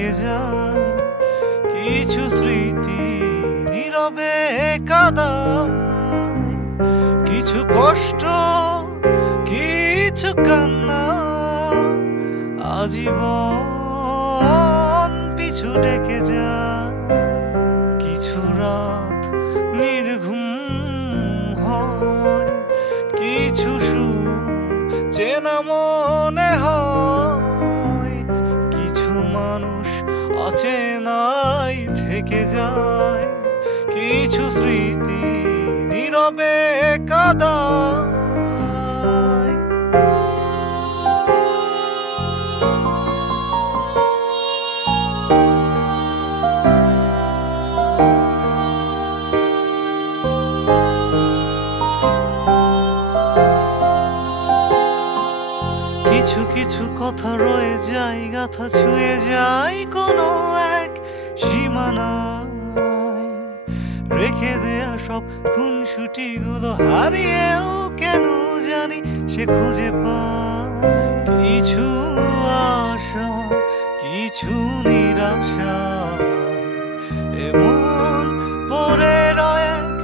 থেকে যায়, কিছু স্মৃতি নীরবে কাঁদায়, কিছু কষ্ট কিছু কান্না আজীবন পিছু ডেকে যায়। কিছু রাত নির্ঘুম হয়, কিছু সুর চেনা মনে হয়, কিছু মানুষ অচেনাই থেকে যায়, কিছু স্মৃতি নীরবে কাঁদায়। কিছু কিছু কথা রয়ে যায়, গাথা ছুঁয়ে যায় কোনো এক সীমানায়, রেখে দেয়া সব খুনসুটিগুলো হারিয়েও কেন জানি সে খুঁজে পায়। কিছু আশা কিছু নিরাশা এমন পড়ে রয় এক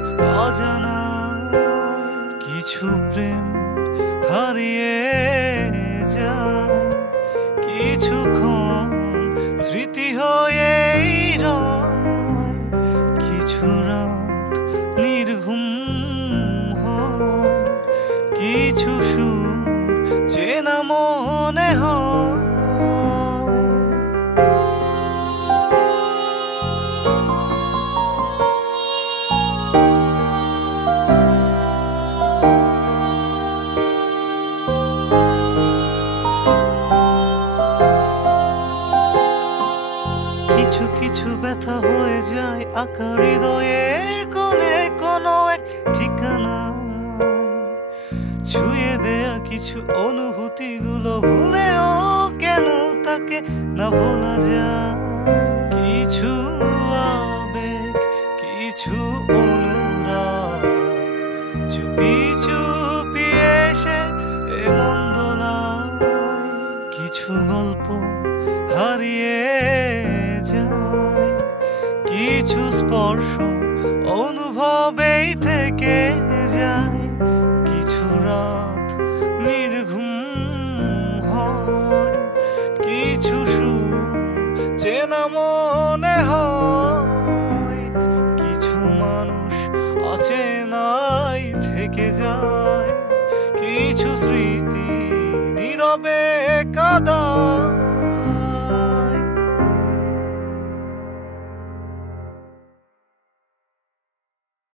অজানা, কিছু প্রেম হারিয়ে যায়, কিছুক্ষণ স্মৃতি হয়েই রয়, কিছু রাত নির্ঘুম হয়, কিছু সুর চেনা মনে হয়। কিছু কিছু ব্যথা হয়ে যায় আঁকা হৃদয়ের কোণে কোনো এক ঠিকানা, ছুঁয়ে দেয়া কিছু অনুভূতিগুলো ভুলেও কেন তাকে না ভোলা যায়। কিছু আবেগ কিছু অনুরাগ চুপি চুপি এসে এমন দোলায়, কিছু গল্প হারিয়ে যায়, কিছু স্পর্শ অনুভবেই থেকে যায়, কিছু রাত নির্ঘুম হয়, কিছু সুর চেনা মনে হয়, কিছু মানুষ অচেনাই থেকে যায়, কিছু স্মৃতি নীরবে কাঁদায়।